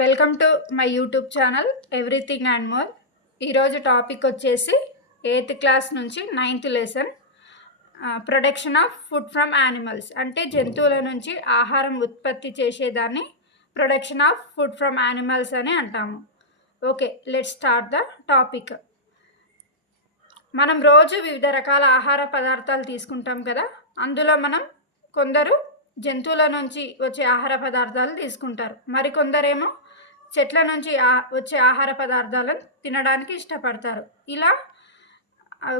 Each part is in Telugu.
Welcome to my YouTube channel everything and more. ఈరోజు టాపిక్ వచ్చేసి 8th క్లాస్ నుంచి 9th lesson production of food from animals. అంటే జంతువుల నుంచి ఆహారం ఉత్పత్తి చేసేదాన్ని production of food from animals అని అంటాము. Okay, let's start the topic. మనం రోజు వివిధ రకాల ఆహార పదార్థాలు తీసుకుంటాం కదా, అందులో మనం కొందరు జంతువుల నుంచి వచ్చే ఆహార పదార్థాలు తీసుకుంటారు, మరికొందరేమో చెట్ల నుంచి వచ్చే ఆహార పదార్థాలను తినడానికి ఇష్టపడతారు. ఇలా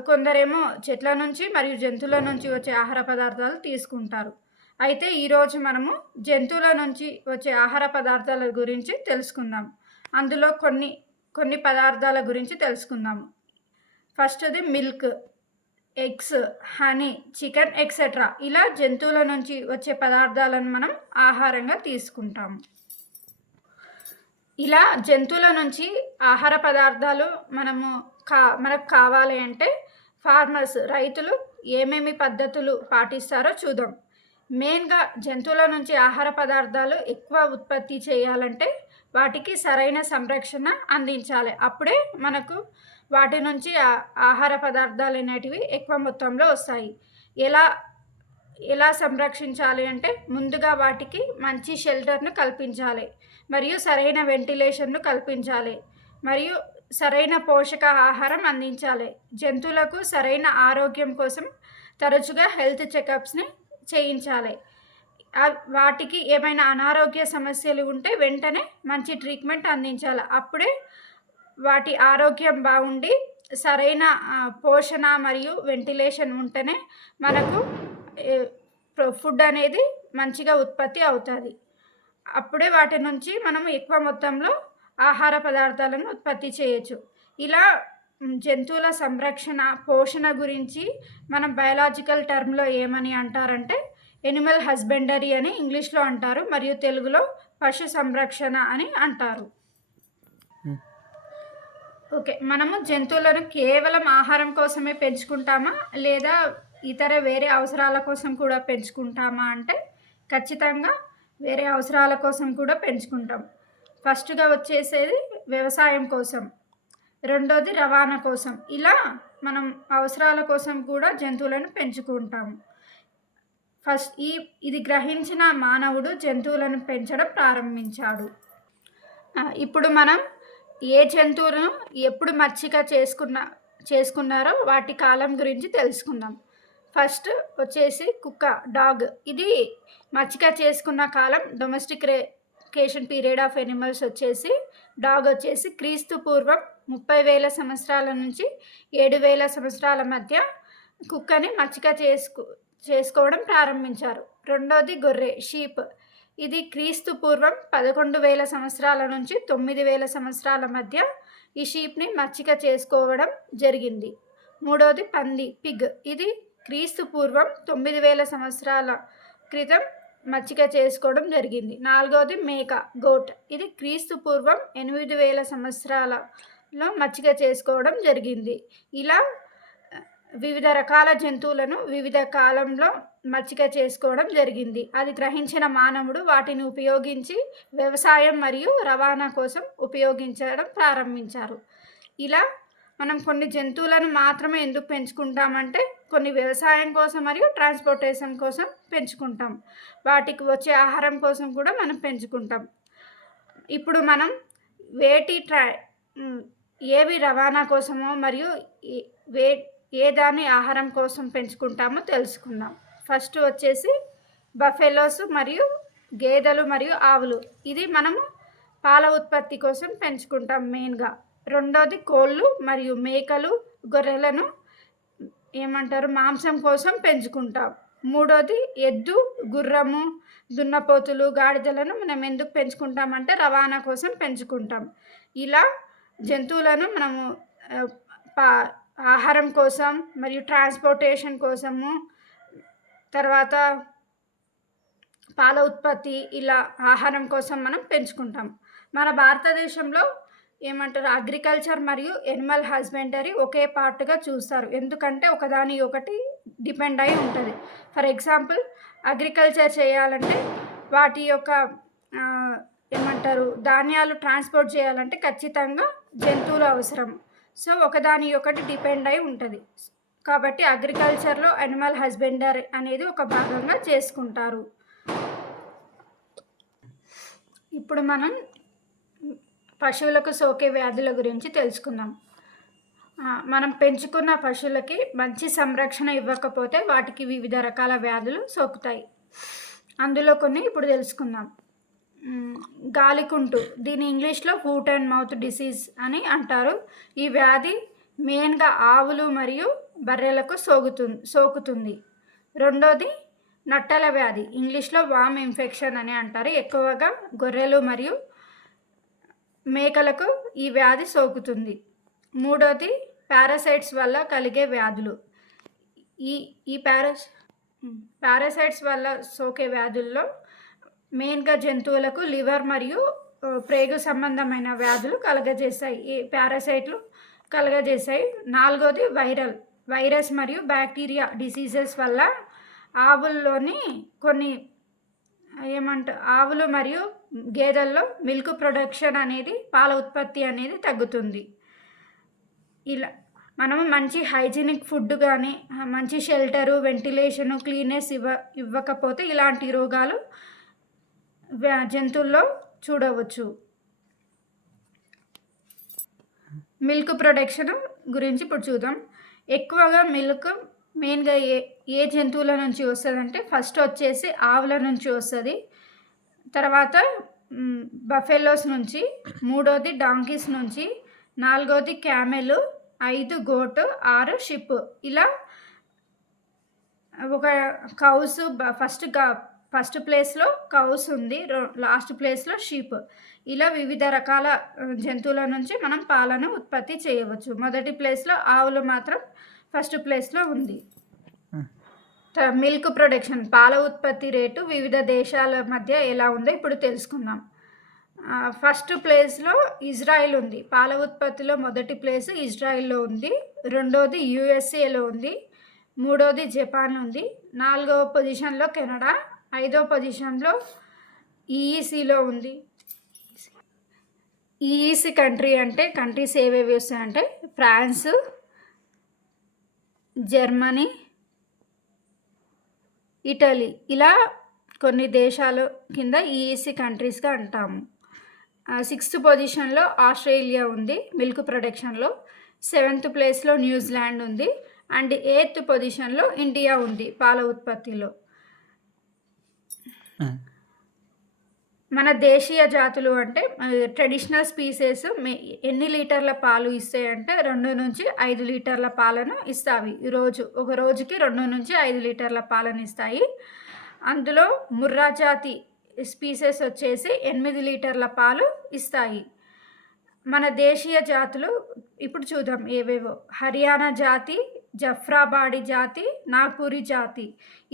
కొందరేమో చెట్ల నుంచి మరియు జంతువుల నుంచి వచ్చే ఆహార పదార్థాలు తీసుకుంటారు. అయితే ఈరోజు మనము జంతువుల నుంచి వచ్చే ఆహార పదార్థాల గురించి తెలుసుకుందాం. అందులో కొన్ని పదార్థాల గురించి తెలుసుకుందాము. ఫస్ట్ది milk, eggs, honey, chicken etcetera. ఇలా జంతువుల నుంచి వచ్చే పదార్థాలను మనం ఆహారంగా తీసుకుంటాము. ఇలా జంతువుల నుంచి ఆహార పదార్థాలు మనకు కావాలి అంటే ఫార్మర్స్, రైతులు ఏమేమి పద్ధతులు పాటిస్తారో చూద్దాం. మెయిన్గా జంతువుల నుంచి ఆహార పదార్థాలు ఎక్కువ ఉత్పత్తి చేయాలంటే వాటికి సరైన సంరక్షణ అందించాలి. అప్పుడే మనకు వాటి నుంచి ఆహార పదార్థాలు అనేటివి ఎక్కువ మొత్తంలో వస్తాయి. ఎలా సంరక్షించాలి అంటే ముందుగా వాటికి మంచి షెల్టర్ను కల్పించాలి, మరియు సరైన వెంటిలేషన్ను కల్పించాలి, మరియు సరైన పోషక ఆహారం అందించాలి. జంతువులకు సరైన ఆరోగ్యం కోసం తరచుగా హెల్త్ చెకప్స్ని చేయించాలి. వాటికి ఏమైనా అనారోగ్య సమస్యలు ఉంటే వెంటనే మంచి ట్రీట్మెంట్ అందించాలి. అప్పుడే వాటి ఆరోగ్యం బాగుండి సరైన పోషణ మరియు వెంటిలేషన్ ఉంటేనే మనకు ఫుడ్ అనేది మంచిగా ఉత్పత్తి అవుతుంది. అప్పుడే వాటి నుంచి మనం ఎక్కువ మొత్తంలో ఆహార పదార్థాలను ఉత్పత్తి చేయొచ్చు. ఇలా జంతువుల సంరక్షణ, పోషణ గురించి మనం బయాలజికల్ టర్మ్లో ఏమని అంటారంటే ఎనిమల్ హస్బెండరీ అని ఇంగ్లీష్లో అంటారు, మరియు తెలుగులో పశు సంరక్షణ అని అంటారు. ఓకే, మనము జంతువులను కేవలం ఆహారం కోసమే పెంచుకుంటామా లేదా ఇతర వేరే అవసరాల కోసం కూడా పెంచుకుంటామా అంటే ఖచ్చితంగా వేరే అవసరాల కోసం కూడా పెంచుకుంటాం. ఫస్ట్గా వచ్చేసేది వ్యవసాయం కోసం, రెండోది రవాణా కోసం. ఇలా మనం అవసరాల కోసం కూడా జంతువులను పెంచుకుంటాము. ఇది గ్రహించిన మానవుడు జంతువులను పెంచడం ప్రారంభించాడు. ఇప్పుడు మనం ఏ జంతువులను ఎప్పుడు మచ్చిక చేసుకున్నారో వాటి కాలం గురించి తెలుసుకుందాం. ఫస్ట్ వచ్చేసి కుక్క, డాగ్. ఇది మచ్చిక చేసుకున్న కాలం డొమెస్టికేషన్ పీరియడ్ ఆఫ్ ఎనిమల్స్ వచ్చేసి డాగ్ వచ్చేసి క్రీస్తు పూర్వం 30,000 సంవత్సరాల నుంచి 7,000 సంవత్సరాల మధ్య కుక్కని మచ్చిక చేసుకోవడం ప్రారంభించారు. రెండోది గొర్రె, షీప్. ఇది క్రీస్తు పూర్వం 11,000 సంవత్సరాల నుంచి 9,000 సంవత్సరాల మధ్య ఈ షీప్ని మచ్చిక చేసుకోవడం జరిగింది. మూడోది పంది, పిగ్. ఇది క్రీస్తు పూర్వం 9,000 సంవత్సరాల క్రితం మచ్చిక చేసుకోవడం జరిగింది. నాలుగోది మేక, గోట్. ఇది క్రీస్తు పూర్వం 8,000 సంవత్సరాలలో మచ్చిక చేసుకోవడం జరిగింది. ఇలా వివిధ రకాల జంతువులను వివిధ కాలంలో మచ్చిక చేసుకోవడం జరిగింది. అది గ్రహించిన మానవుడు వాటిని ఉపయోగించి వ్యవసాయం మరియు రవాణా కోసం ఉపయోగించడం ప్రారంభించారు. ఇలా మనం కొన్ని జంతువులను మాత్రమే ఎందుకు పెంచుకుంటామంటే కొన్ని వ్యవసాయం కోసం మరియు ట్రాన్స్పోర్టేషన్ కోసం పెంచుకుంటాం. వాటికి వచ్చే ఆహారం కోసం కూడా మనం పెంచుకుంటాం. ఇప్పుడు మనం ఏవి రవాణా కోసమో మరియు ఏ దాన్ని ఆహారం కోసం పెంచుకుంటామో తెలుసుకుందాం. ఫస్ట్ వచ్చేసి బఫెలోస్ మరియు గేదెలు మరియు ఆవులు. ఇది మనము పాల ఉత్పత్తి కోసం పెంచుకుంటాం మెయిన్గా. రెండోది కోళ్ళు మరియు మేకలు, గొర్రెలను మాంసం కోసం పెంచుకుంటాం. మూడోది ఎద్దు, గుర్రము, దున్నపోతులు, గాడిదలను మనం ఎందుకు పెంచుకుంటామంటే రవాణా కోసం పెంచుకుంటాం. ఇలా జంతువులను మనము ఆహారం కోసం మరియు ట్రాన్స్పోర్టేషన్ కోసము, తర్వాత పాల ఉత్పత్తి, ఇలా ఆహారం కోసం మనం పెంచుకుంటాం. మన భారతదేశంలో అగ్రికల్చర్ మరియు ఎనిమల్ హస్బెండరీ ఒకే పార్ట్గా చూస్తారు, ఎందుకంటే ఒకదాని ఒకటి డిపెండ్ అయి ఉంటుంది. ఫర్ ఎగ్జాంపుల్ అగ్రికల్చర్ చేయాలంటే వాటి యొక్క ఏమంటారు ధాన్యాలు ట్రాన్స్పోర్ట్ చేయాలంటే ఖచ్చితంగా జంతువులు అవసరం. సో ఒకదాని ఒకటి డిపెండ్ అయి ఉంటుంది. కాబట్టి అగ్రికల్చర్లో యానిమల్ హస్బెండరీ అనేది ఒక భాగంగా చేసుకుంటారు. ఇప్పుడు మనం పశువులకు సోకే వ్యాధుల గురించి తెలుసుకుందాం. మనం పెంచుకున్న పశువులకి మంచి సంరక్షణ ఇవ్వకపోతే వాటికి వివిధ రకాల వ్యాధులు సోకుతాయి. అందులో కొన్ని ఇప్పుడు తెలుసుకుందాం. గాలికుంటు, దీని ఇంగ్లీష్లో ఫూట్ అండ్ మౌత్ డిసీజ్ అని అంటారు. ఈ వ్యాధి మెయిన్గా ఆవులు మరియు బర్రెలకు సోకుతుంది. రెండోది నట్టల వ్యాధి, ఇంగ్లీష్లో వామ్ ఇన్ఫెక్షన్ అని అంటారు. ఎక్కువగా గొర్రెలు మరియు మేకలకు ఈ వ్యాధి సోకుతుంది. మూడోది పారాసైట్స్ వల్ల కలిగే వ్యాధులు. ఈ పారాసైట్స్ వల్ల సోకే వ్యాధుల్లో మెయిన్గా జంతువులకు లివర్ మరియు ప్రేగు సంబంధమైన వ్యాధులు కలగజేస్తాయి. ఈ పారాసైట్లు కలగజేస్తాయి. నాలుగోది వైరస్ మరియు బ్యాక్టీరియా డిసీజెస్ వల్ల ఆవుల్లోని కొన్ని ఆవులు మరియు గేదెల్లో మిల్క్ ప్రొడక్షన్ అనేది, పాల ఉత్పత్తి అనేది తగ్గుతుంది. ఇలా మనము మంచి హైజీనిక్ ఫుడ్ కానీ, మంచి షెల్టరు, వెంటిలేషను, క్లీన్నెస్ ఇవ్వకపోతే ఇలాంటి రోగాలు జంతువుల్లో చూడవచ్చు. మిల్క్ ప్రొడక్షన్ గురించి ఇప్పుడు చూద్దాం. ఎక్కువగా మిల్క్ మెయిన్గా ఏ జంతువుల నుంచి వస్తుందంటే ఫస్ట్ వచ్చేసి ఆవుల నుంచి వస్తుంది, తర్వాత బఫెలోస్ నుంచి, మూడోది డాంకీస్ నుంచి, నాలుగోది క్యామెల్, 5 గోట్, 6 షిప్. ఇలా ఒక కౌస్ ఫస్ట్ ప్లేస్లో కౌస్ ఉంది, లాస్ట్ ప్లేస్లో షీప్. ఇలా వివిధ రకాల జంతువుల నుంచి మనం పాలను ఉత్పత్తి చేయవచ్చు. మొదటి ప్లేస్లో ఆవులు మాత్రం ఫస్ట్ ప్లేస్లో ఉంది. మిల్క్ ప్రొడక్షన్, పాల ఉత్పత్తి రేటు వివిధ దేశాల మధ్య ఎలా ఉందో ఇప్పుడు తెలుసుకుందాం. ఫస్ట్ ప్లేస్లో ఇజ్రాయిల్ ఉంది. పాల ఉత్పత్తిలో మొదటి ప్లేస్ ఇజ్రాయిల్లో ఉంది. రెండోది యుఎస్ఏలో ఉంది. మూడోది జపాన్ ఉంది. 4వ పొజిషన్లో కెనడా. 5వ పొజిషన్లో ఈఈసీలో ఉంది. ఈఈసీ కంట్రీస్ ఏవేవి వస్తాయంటే ఫ్రాన్స్, జర్మనీ, ఇటలీ. ఇలా కొన్ని దేశాలు కింద ఈఈసీ కంట్రీస్గా అంటాము. 6th పొజిషన్లో ఆస్ట్రేలియా ఉంది మిల్క్ ప్రొడక్షన్లో. 7th ప్లేస్లో న్యూజిలాండ్ ఉంది. అండ్ 8th పొజిషన్లో ఇండియా ఉంది పాల ఉత్పత్తిలో. మన దేశీయ జాతులు అంటే ట్రెడిషనల్ స్పీసెస్ ఎన్ని లీటర్ల పాలు ఇస్తాయంటే 2 నుంచి 5 లీటర్ల పాలను ఇస్తాయి. ఒక రోజుకి 2 నుంచి 5 లీటర్ల పాలను ఇస్తాయి. అందులో ముర్రా జాతి స్పీసెస్ వచ్చేసి 8 లీటర్ల పాలు ఇస్తాయి. మన దేశీయ జాతులు ఇప్పుడు చూద్దాం ఏవేవో. హర్యానా జాతి, జఫ్రాబాడీ జాతి, నాగ్పూరి జాతి.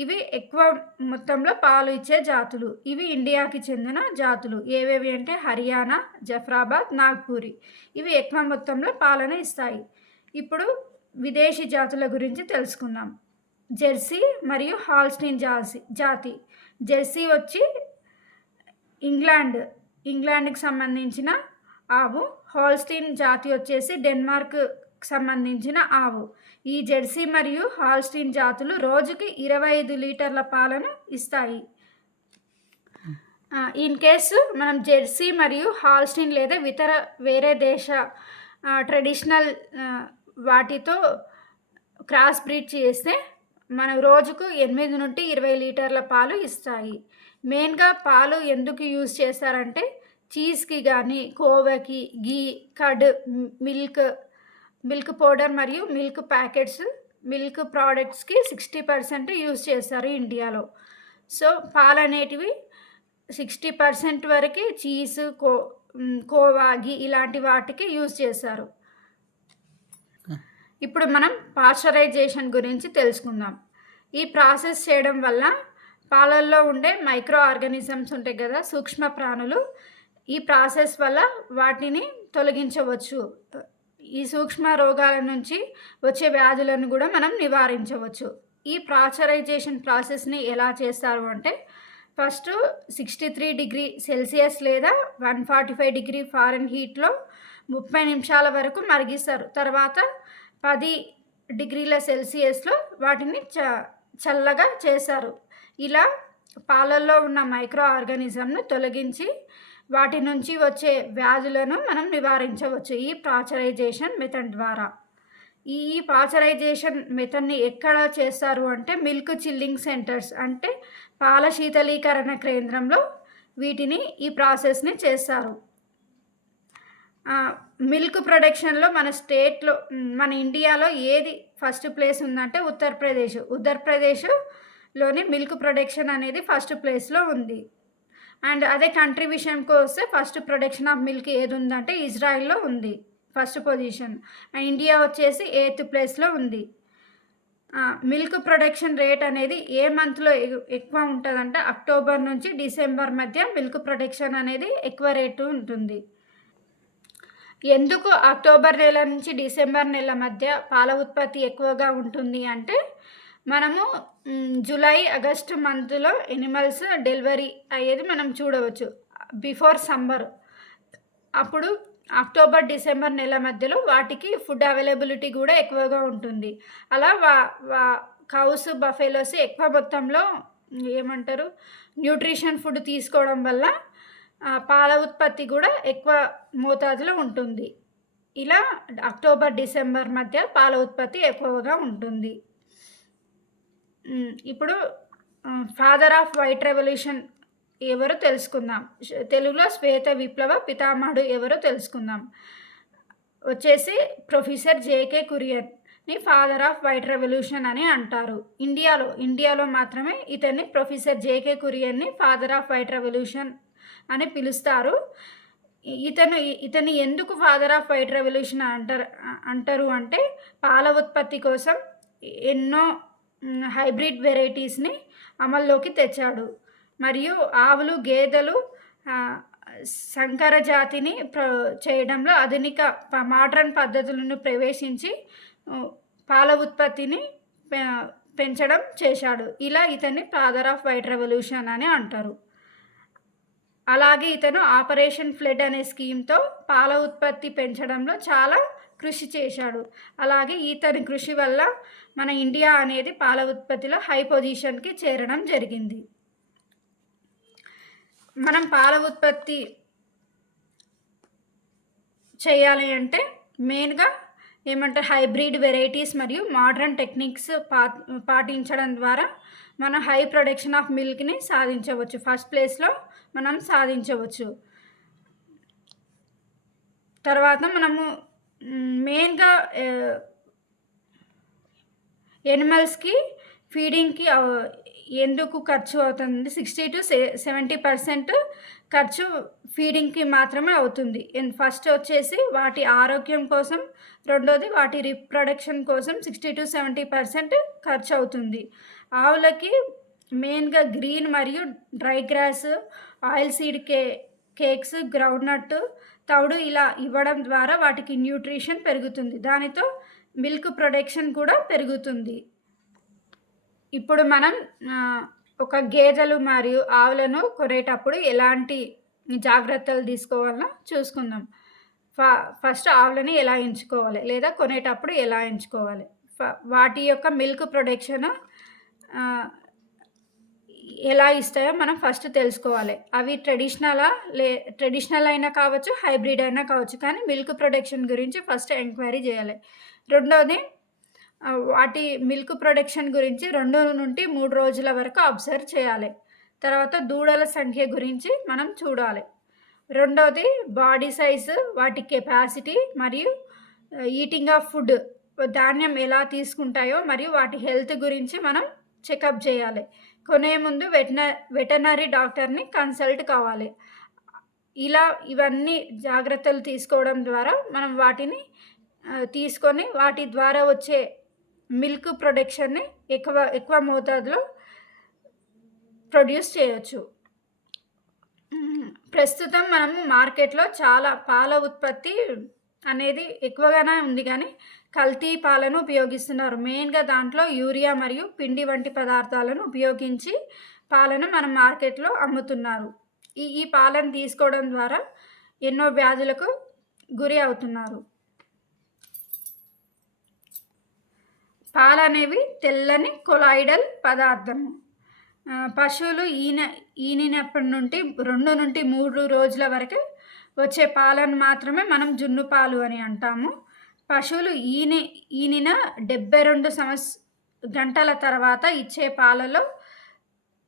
ఇవి ఎక్కువ మొత్తంలో పాలు ఇచ్చే జాతులు. ఇవి ఇండియాకి చెందిన జాతులు. ఏవేవి అంటే హర్యానా, జఫ్రాబాద్, నాగ్పూరి. ఇవి ఎక్కువ మొత్తంలో పాలను ఇస్తాయి. ఇప్పుడు విదేశీ జాతుల గురించి తెలుసుకుందాం. జెర్సీ మరియు హాల్స్టీన్ జాతి. జెర్సీ వచ్చి ఇంగ్లాండ్కి సంబంధించిన ఆవు. హాల్స్టీన్ జాతి వచ్చేసి డెన్మార్క్ సంబంధించిన ఆవు. ఈ జెర్సీ మరియు హాల్స్టీన్ జాతులు రోజుకి 25 లీటర్ల పాలను ఇస్తాయి. ఇన్ కేసు మనం జెర్సీ మరియు హాల్స్టీన్ లేదా వేరే దేశ ట్రెడిషనల్ వాటితో క్రాస్ బ్రీడ్ చేస్తే మనం రోజుకు 8 నుండి 20 లీటర్ల పాలు ఇస్తాయి. మెయిన్గా పాలు ఎందుకు యూజ్ చేస్తారంటే చీజ్కి కానీ, కోవాకి, గీ, కర్డ్, మిల్క్ పౌడర్ మరియు మిల్క్ ప్యాకెట్స్, మిల్క్ ప్రోడక్ట్స్కి 60% యూజ్ చేస్తారు ఇండియాలో. సో పాలు అనేటివి 60% వరకు చీజ్, కోవా, గీ ఇలాంటి వాటికి యూజ్ చేస్తారు. ఇప్పుడు మనం పాస్చరైజేషన్ గురించి తెలుసుకుందాం. ఈ ప్రాసెస్ చేయడం వల్ల పాలల్లో ఉండే మైక్రో ఆర్గానిజమ్స్ ఉంటాయి కదా, సూక్ష్మ ప్రాణులు. ఈ ప్రాసెస్ వల్ల వాటిని తొలగించవచ్చు. ఈ సూక్ష్మ రోగాల నుంచి వచ్చే వ్యాధులను కూడా మనం నివారించవచ్చు. ఈ పాస్చరైజేషన్ ప్రాసెస్ని ఎలా చేస్తారు అంటే ఫస్ట్ 63°C లేదా 145°F 30 నిమిషాల వరకు మరిగిస్తారు. తర్వాత 10°C వాటిని చల్లగా చేశారు. ఇలా పాలల్లో ఉన్న మైక్రో ఆర్గానిజంను తొలగించి వాటి నుంచి వచ్చే వ్యాధులను మనం నివారించవచ్చు ఈ పాశ్చరైజేషన్ మెథడ్ ద్వారా. ఈ పాశ్చరైజేషన్ మెథడ్ని ఎక్కడ చేస్తారు అంటే మిల్క్ చిల్లింగ్ సెంటర్స్, అంటే పాల శీతలీకరణ కేంద్రంలో ఈ ప్రాసెస్ని చేస్తారు. మిల్క్ ప్రొడక్షన్లో మన ఇండియాలో ఏది ఫస్ట్ ప్లేస్ ఉందంటే ఉత్తరప్రదేశ్లోని మిల్క్ ప్రొడక్షన్ అనేది ఫస్ట్ ప్లేస్లో ఉంది. అండ్ అదే కంట్రీ విషయంకి వస్తే ఫస్ట్ ప్రొడక్షన్ ఆఫ్ మిల్క్ ఏది ఉందంటే ఇజ్రాయిల్లో ఉంది ఫస్ట్ పొజిషన్. ఇండియా వచ్చేసి 8th ప్లేస్లో ఉంది. మిల్క్ ప్రొడక్షన్ రేట్ అనేది ఏ మంత్లో ఎక్కువ ఉంటుందంటే అక్టోబర్ నుంచి డిసెంబర్ మధ్య మిల్క్ ప్రొడక్షన్ అనేది ఎక్కువ రేటు ఉంటుంది. ఎందుకు అక్టోబర్ నెల నుంచి డిసెంబర్ నెల మధ్య పాల ఉత్పత్తి ఎక్కువగా ఉంటుంది అంటే మనము జూలై ఆగస్టు మంత్లో ఎనిమల్స్ డెలివరీ అయ్యేది మనం చూడవచ్చు బిఫోర్ సమ్మర్. అప్పుడు అక్టోబర్ డిసెంబర్ నెల మధ్యలో వాటికి ఫుడ్ అవైలబిలిటీ కూడా ఎక్కువగా ఉంటుంది. అలా కౌస్ బఫెలోస్ ఎక్కువ మొత్తంలో న్యూట్రిషన్ ఫుడ్ తీసుకోవడం వల్ల పాల ఉత్పత్తి కూడా ఎక్కువ మోతాదులో ఉంటుంది. ఇలా అక్టోబర్ డిసెంబర్ మధ్య పాల ఉత్పత్తి ఎక్కువగా ఉంటుంది. ఇప్పుడు ఫాదర్ ఆఫ్ వైట్ రెవల్యూషన్ ఎవరో తెలుసుకుందాం. తెలుగులో శ్వేత విప్లవ పితామహుడు ఎవరో తెలుసుకుందాం. వచ్చేసి ప్రొఫెసర్ జేకే కురియన్ని ఫాదర్ ఆఫ్ వైట్ రెవల్యూషన్ అని అంటారు. ఇండియాలో మాత్రమే ఇతన్ని ప్రొఫెసర్ జేకే కురియన్ని ఫాదర్ ఆఫ్ వైట్ రెవల్యూషన్ అని పిలుస్తారు. ఇతన్ని ఎందుకు ఫాదర్ ఆఫ్ వైట్ రెవల్యూషన్ అంటారు అంటే పాల ఉత్పత్తి కోసం ఎన్నో హైబ్రిడ్ వెరైటీస్ని అమల్లోకి తెచ్చాడు. మరియు ఆవులు, గేదెలు సంకర జాతిని చేయడంలో ఆధునిక మోడ్రన్ పద్ధతులను ప్రవేశించి పాల ఉత్పత్తిని పెంచడం చేశాడు. ఇలా ఇతన్ని ఫాదర్ ఆఫ్ వైట్ రెవల్యూషన్ అని అంటారు. అలాగే ఇతను ఆపరేషన్ ఫ్లడ్ అనే స్కీమ్తో పాల ఉత్పత్తి పెంచడంలో చాలా కృషి చేశాడు. అలాగే ఇతని కృషి వల్ల మన ఇండియా అనేది పాల ఉత్పత్తిలో హై పొజిషన్కి చేరడం జరిగింది. మనం పాల ఉత్పత్తి చేయాలి అంటే మెయిన్గా హైబ్రిడ్ వెరైటీస్ మరియు మోడ్రన్ టెక్నిక్స్ పాటించడం ద్వారా మనం హై ప్రొడక్షన్ ఆఫ్ మిల్క్ని సాధించవచ్చు. ఫస్ట్ ప్లేస్లో మనం సాధించవచ్చు. తర్వాత మనము మెయిన్గా ఎనిమల్స్కి ఫీడింగ్కి ఎందుకు ఖర్చు అవుతుంది 60 to 70% ఖర్చు ఫీడింగ్కి మాత్రమే అవుతుంది. ఫస్ట్ వచ్చేసి వాటి ఆరోగ్యం కోసం, రెండోది వాటి రీప్రొడక్షన్ కోసం 60 to 70% ఖర్చు అవుతుంది. ఆవులకి మెయిన్గా గ్రీన్ మరియు dry grass, oil seed cakes, groundnut, తౌడు ఇలా ఇవ్వడం ద్వారా వాటికి న్యూట్రిషన్ పెరుగుతుంది. దానితో మిల్క్ ప్రొడక్షన్ కూడా పెరుగుతుంది. ఇప్పుడు మనం ఒక గేదెలు మరియు ఆవులను కొనేటప్పుడు ఎలాంటి జాగ్రత్తలు తీసుకోవాలో చూసుకుందాం. ఫస్ట్ ఆవులని ఎలా ఎంచుకోవాలి లేదా కొనేటప్పుడు ఎలా ఎంచుకోవాలి, వాటి యొక్క మిల్క్ ప్రొడక్షన్ ఎలా ఇస్తాయో మనం ఫస్ట్ తెలుసుకోవాలి. అవి ట్రెడిషనల్ అయినా కావచ్చు, హైబ్రిడ్ అయినా కావచ్చు, కానీ మిల్క్ ప్రొడక్షన్ గురించి ఫస్ట్ ఎంక్వైరీ చేయాలి. రెండోది వాటి మిల్క్ ప్రొడక్షన్ గురించి 2 నుండి 3 రోజుల వరకు అబ్జర్వ్ చేయాలి. తర్వాత దూడల సంఖ్య గురించి మనం చూడాలి. రెండోది బాడీ సైజు, వాటి కెపాసిటీ మరియు ఈటింగ్ ఆఫ్ ఫుడ్, ధాన్యం ఎలా తీసుకుంటాయో మరియు వాటి హెల్త్ గురించి మనం చెకప్ చేయాలి. కొనే ముందు వెటర్నరీ డాక్టర్ని కన్సల్ట్ కావాలి. ఇవన్నీ జాగ్రత్తలు తీసుకోవడం ద్వారా మనం వాటిని తీసుకొని వాటి ద్వారా వచ్చే మిల్క్ ప్రొడక్షన్ని ఎక్కువ మోతాదులో ప్రొడ్యూస్ చేయొచ్చు. ప్రస్తుతం మనము మార్కెట్లో చాలా పాల ఉత్పత్తి అనేది ఎక్కువగానే ఉంది, కానీ కల్తీ పాలను ఉపయోగిస్తున్నారు. మెయిన్గా దాంట్లో యూరియా మరియు పిండి వంటి పదార్థాలను ఉపయోగించి పాలను మనం మార్కెట్‌లో అమ్ముతున్నారు. ఈ పాలను తీసుకోవడం ద్వారా ఎన్నో వ్యాధులకు గురి అవుతున్నారు. పాలనేవి తెల్లని కొలాయిడల్ పదార్థము. పశువులు ఈనినప్పటి నుండి 2-3 రోజుల వరకు వచ్చే పాలను మాత్రమే మనం జున్ను పాలు అని అంటాము. పశువులు ఈనిన 72 గంటల తర్వాత ఇచ్చే పాలలో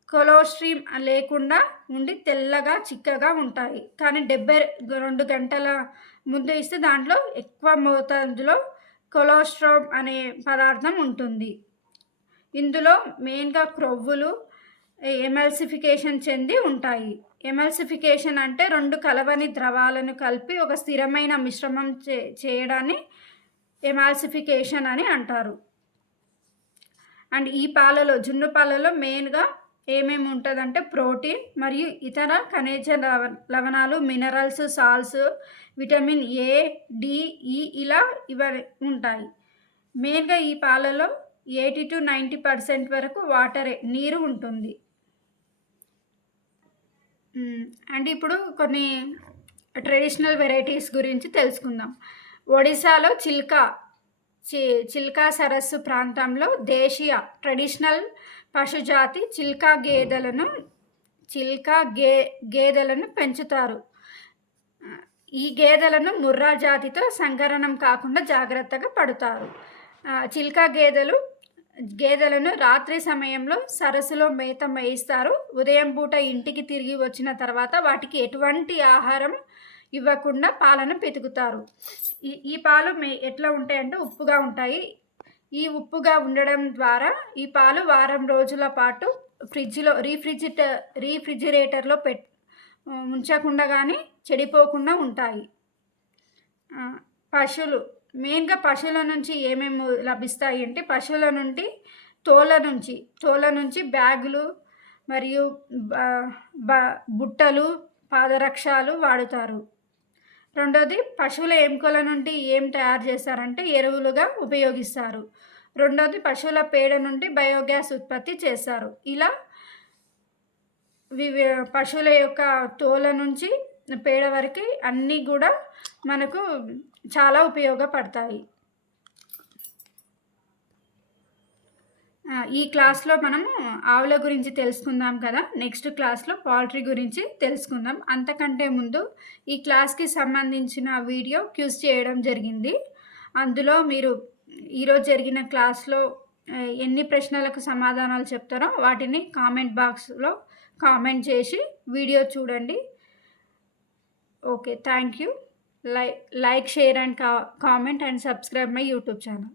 కొలెస్ట్రాల్ లేకుండా ఉండి తెల్లగా, చిక్కగా ఉంటాయి. కానీ 72 గంటల ముందు ఇస్తే దాంట్లో ఎక్కువ మోతాదులో కొలెస్ట్రాల్ అనే పదార్థం ఉంటుంది. ఇందులో మెయిన్‌గా క్రొవ్వులు ఎమల్సిఫికేషన్ చెంది ఉంటాయి. ఎమల్సిఫికేషన్ అంటే 2 కలవని ద్రవాలను కలిపి ఒక స్థిరమైన మిశ్రమం చేయడాన్ని ఎమల్సిఫికేషన్ అని అంటారు. అండ్ ఈ జున్ను పాలలో మెయిన్‌గా ఏమేమి ఉంటదంటే ప్రోటీన్ మరియు ఇతర ఖనిజ లవణాలు, minerals, salts, vitamin A, D, E ఇవన్నీ ఉంటాయి. మెయిన్‌గా ఈ పాలలో 80-90% వరకు నీరు ఉంటుంది. అండ్ ఇప్పుడు కొన్ని ట్రెడిషనల్ వెరైటీస్ గురించి తెలుసుకుందాం. ఒడిశాలో చిల్కా సరస్సు ప్రాంతంలో దేశీయ ట్రెడిషనల్ పశుజాతి గేదెలను పెంచుతారు. ఈ గేదెలను ముర్రా జాతితో సంకరణం కాకుండా జాగ్రత్తగా పడతారు. చిల్కా గేదెలను రాత్రి సమయంలో సరస్సులో మేత మేయిస్తారు. ఉదయం పూట ఇంటికి తిరిగి వచ్చిన తర్వాత వాటికి ఎటువంటి ఆహారం ఇవ్వకుండా పాలను పితుకుతారు. ఈ పాలు ఎట్లా ఉంటాయంటే ఉప్పుగా ఉంటాయి. ఈ ఉప్పుగా ఉండడం ద్వారా ఈ పాలు వారం రోజుల పాటు రీఫ్రిజిరేటర్లో ఉంచకుండా కానీ చెడిపోకుండా ఉంటాయి. మెయిన్‌గా పశువుల నుంచి ఏమేమి లభిస్తాయి అంటే పశువుల నుండి తోల నుంచి బ్యాగులు మరియు బుట్టలు, పాదరక్షలు వాడుతారు. రెండోది పశువుల ఎముకల నుండి ఏం తయారు చేస్తారంటే ఎరువులుగా ఉపయోగిస్తారు. రెండోది పశువుల పేడ నుండి బయోగ్యాస్ ఉత్పత్తి చేస్తారు. ఇలా పశువుల యొక్క తోల నుంచి పేడ వరకు అన్నీ కూడా మనకు చాలా ఉపయోగపడతాయి. ఈ క్లాస్లో మనము ఆవుల గురించి తెలుసుకుందాం కదా. నెక్స్ట్ క్లాస్లో పౌల్ట్రీ గురించి తెలుసుకుందాం. అంతకంటే ముందు ఈ క్లాస్కి సంబంధించిన వీడియో క్యూజ్ చేయడం జరిగింది. అందులో మీరు ఈరోజు జరిగిన క్లాస్లో ఎన్ని ప్రశ్నలకు సమాధానాలు చెప్తారో వాటిని కామెంట్ బాక్స్లో కామెంట్ చేసి వీడియో చూడండి. Okay, thank you. Like, share and comment and subscribe my YouTube channel.